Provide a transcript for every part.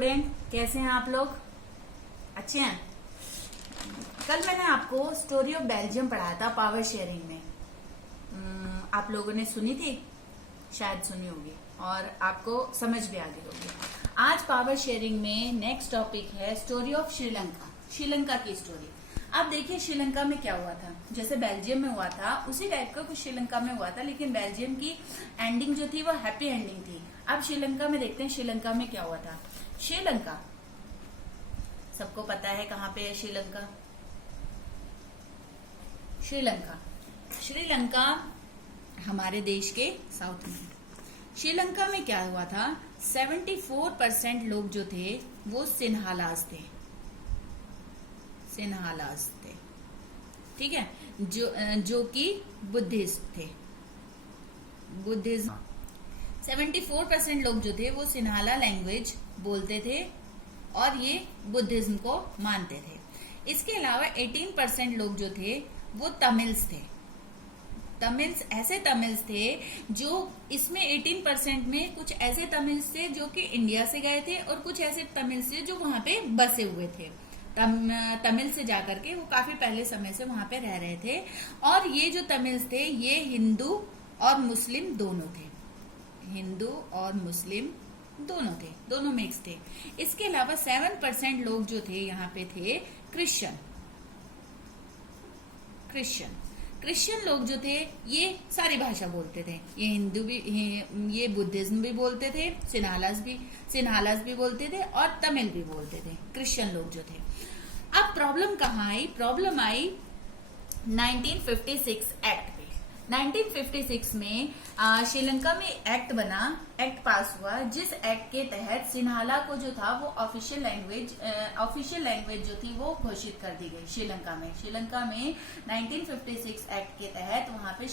Student कैसे हैं आप लोग? अच्छे हैं। कल मैंने आपको स्टोरी ऑफ बेल्जियम पढ़ाया था पावर शेयरिंग में। आप लोगों ने सुनी थी, शायद सुनी होगी और आपको समझ भी आ गई होगी। आज पावर शेयरिंग में नेक्स्ट टॉपिक है स्टोरी ऑफ श्रीलंका। श्रीलंका की स्टोरी। अब देखिए श्रीलंका में क्या हुआ था। जैसे बेल्जियम में हुआ था उसी टाइप का कुछ श्रीलंका में हुआ था, लेकिन बेल्जियम की एंडिंग जो थी वो हैप्पी एंडिंग थी। अब श्रीलंका में देखते हैं श्रीलंका में क्या हुआ था। श्रीलंका सबको पता है कहाँ पे है श्रीलंका। श्रीलंका हमारे देश के साउथ में। श्रीलंका में क्या हुआ था, 74% लोग जो थे वो सिन्हालाज थे। ठीक है, जो कि बुद्धिस्ट थे। बुद्धिज्म 74% लोग जो थे वो सिन्हाला लैंग्वेज बोलते थे और ये बुद्धिज्म को मानते थे। इसके अलावा 18% लोग जो थे वो तमिल्स थे। ऐसे तमिल्स थे जो इसमें 18% में कुछ ऐसे तमिल्स थे जो कि इंडिया से गए थे और कुछ ऐसे तमिल्स थे जो वहां पे बसे हुए थे। तमिल से जाकर के वो काफी पहले समय से वहां पे रह रहे थे। और ये जो तमिल्स थे ये हिंदू और मुस्लिम दोनों थे। दोनों मिक्स थे। इसके अलावा 7% लोग जो थे यहाँ पे थे क्रिश्चियन लोग जो थे ये सारी भाषा बोलते थे। ये हिंदू भी, ये बुद्धिज्म भी बोलते थे, सिन्हालास भी बोलते थे और तमिल भी बोलते थे। क्रिश्चियन लोग जो थे। अब प्रॉब्लम कहाँ आई? प्रॉब्लम आई 1956 एक्ट पे। 1956 में श्रीलंका में एक्ट पास हुआ, जिस एक्ट के तहत सिन्हाला को जो था वो ऑफिशियल लैंग्वेज जो थी वो घोषित कर दी गई श्रीलंका में। 1956 एक्ट के तहत वहां पे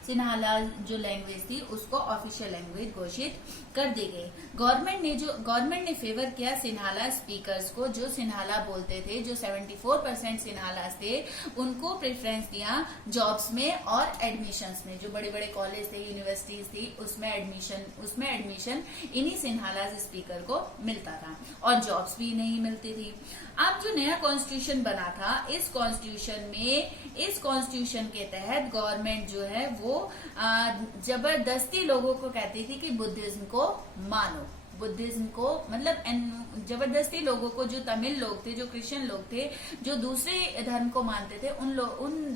सिन्हाला जो लैंग्वेज थी उसको ऑफिशियल लैंग्वेज घोषित कर दी गई। गवर्नमेंट ने फेवर किया सिन्हाला स्पीकर्स को, जो सिन्हाला बोलते थे। जो 74% सिन्हालास थे उनको प्रेफरेंस दिया जॉब्स में और एडमिशंस में। जो बड़े बड़े कॉलेज थे, यूनिवर्सिटीज थी, उसमें एडमिशन इन्हीं सिन्हालास स्पीकर को मिलता था और जॉब्स भी नहीं मिलती थी। अब जो नया कॉन्स्टिट्यूशन बना था, इस कॉन्स्टिट्यूशन के तहत गवर्नमेंट जो है वो जबरदस्ती लोगों को कहती थी कि बुद्धिज्म को मानो। बुद्धिज्म को मतलब जबरदस्ती लोगों को, जो तमिल लोग थे, जो क्रिश्चियन लोग थे, जो दूसरे धर्म को मानते थे, उन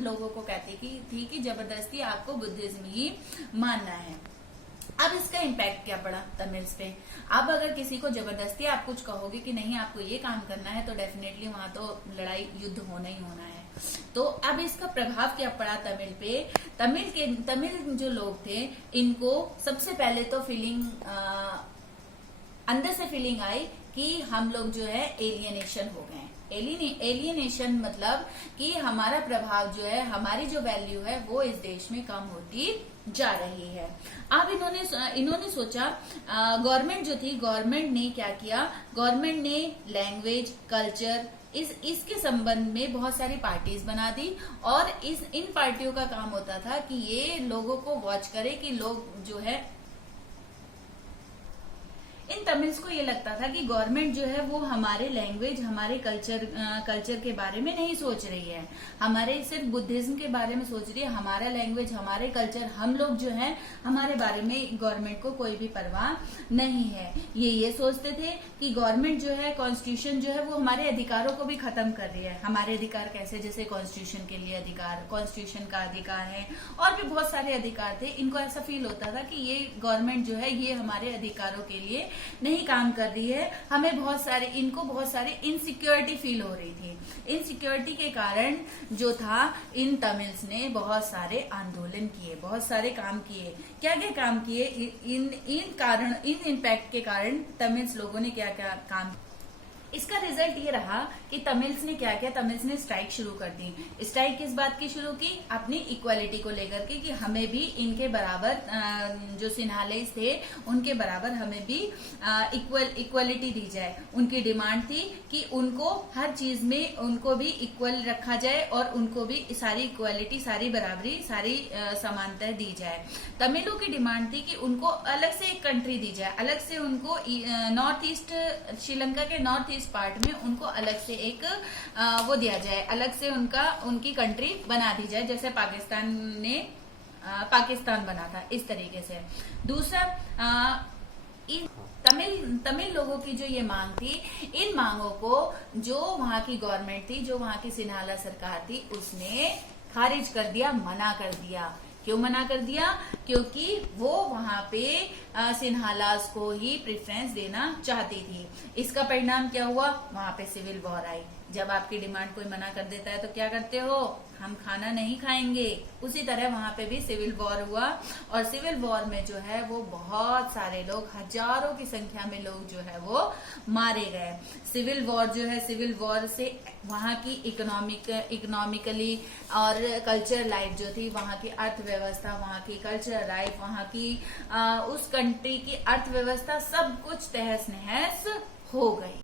लोगों को कहती थी कि जबरदस्ती आपको बुद्धिज्म ही मानना है। अब इसका इम्पैक्ट क्या पड़ा तमिल्स पे? अब अगर किसी को जबरदस्ती आप कुछ कहोगे कि नहीं आपको ये काम करना है, तो डेफिनेटली वहां तो लड़ाई युद्ध होना ही होना है। तो अब इसका प्रभाव क्या पड़ा तमिल पे? तमिल जो लोग थे इनको सबसे पहले तो अंदर से फीलिंग आई कि हम लोग जो है एलियनेशन हो गए। एलियनेशन मतलब कि हमारा प्रभाव जो है, हमारी जो वैल्यू है वो इस देश में कम होती जा रही है। अब इन्होंने सोचा, गवर्नमेंट जो थी, गवर्नमेंट ने क्या किया, गवर्नमेंट ने लैंग्वेज, कल्चर इसके संबंध में बहुत सारी पार्टीज बना दी। और इन पार्टियों का काम होता था कि ये लोगों को वॉच करे कि लोग जो है, इन तमिल्स को ये लगता था कि गवर्नमेंट जो है वो हमारे लैंग्वेज, हमारे कल्चर के बारे में नहीं सोच रही है, हमारे सिर्फ बुद्धिज्म के बारे में सोच रही है। हमारा लैंग्वेज, हमारे कल्चर, हम लोग जो है हमारे बारे में गवर्नमेंट को कोई भी परवाह नहीं है। ये सोचते थे कि गवर्नमेंट जो है, कॉन्स्टिट्यूशन जो है वो हमारे अधिकारों को भी खत्म कर रही है। हमारे अधिकार कैसे? जैसे कॉन्स्टिट्यूशन के लिए अधिकार, कॉन्स्टिट्यूशन का अधिकार है और भी बहुत सारे अधिकार थे। इनको ऐसा फील होता था कि ये गवर्नमेंट जो है ये हमारे अधिकारों के लिए नहीं काम कर रही है। इनको बहुत सारे इनसिक्योरिटी फील हो रही थी। इनसिक्योरिटी के कारण जो था, इन तमिल्स ने बहुत सारे आंदोलन किए, बहुत सारे काम किए। क्या क्या काम किए? इन इम्पैक्ट के कारण तमिल्स लोगों ने क्या क्या काम। इसका रिजल्ट ये रहा कि तमिल्स ने क्या किया, तमिल्स ने स्ट्राइक शुरू कर दी। स्ट्राइक किस बात की शुरू की, अपनी इक्वालिटी को लेकर के कि हमें भी इनके बराबर जो सिन्हालेस थे उनके बराबर हमें भी इक्वालिटी दी जाए। उनकी डिमांड थी कि उनको हर चीज में उनको भी इक्वल रखा जाए और उनको भी सारी इक्वालिटी, सारी बराबरी, सारी समानता दी जाए। तमिलों की डिमांड थी कि उनको अलग से एक कंट्री दी जाए, अलग से उनको नॉर्थ ईस्ट, श्रीलंका के नॉर्थ ईस्ट पार्ट में उनको अलग से एक वो दिया जाए, अलग से उनकी कंट्री बना दी जाए, जैसे पाकिस्तान ने पाकिस्तान बना था, इस तरीके से। दूसरा तमिल लोगों की जो ये मांग थी, इन मांगों को जो वहां की गवर्नमेंट थी, जो वहां की सिन्हाला सरकार थी, उसने खारिज कर दिया, मना कर दिया। क्यों मना कर दिया? क्योंकि वो वहां पे सिन्हालास को ही प्रेफरेंस देना चाहती थी। इसका परिणाम क्या हुआ? वहां पे सिविल वॉर आई। जब आपकी डिमांड कोई मना कर देता है तो क्या करते हो? हम खाना नहीं खाएंगे। उसी तरह वहां पे भी सिविल वॉर हुआ और सिविल वॉर में जो है वो बहुत सारे लोग, हजारों की संख्या में लोग जो है वो मारे गए। सिविल वॉर जो है, सिविल वॉर से वहां की इकोनॉमिकली और कल्चर लाइफ जो थी, वहां की अर्थव्यवस्था, वहां की कल्चर लाइफ, वहां की उस कंट्री की अर्थव्यवस्था, सब कुछ तहस नहस हो गई।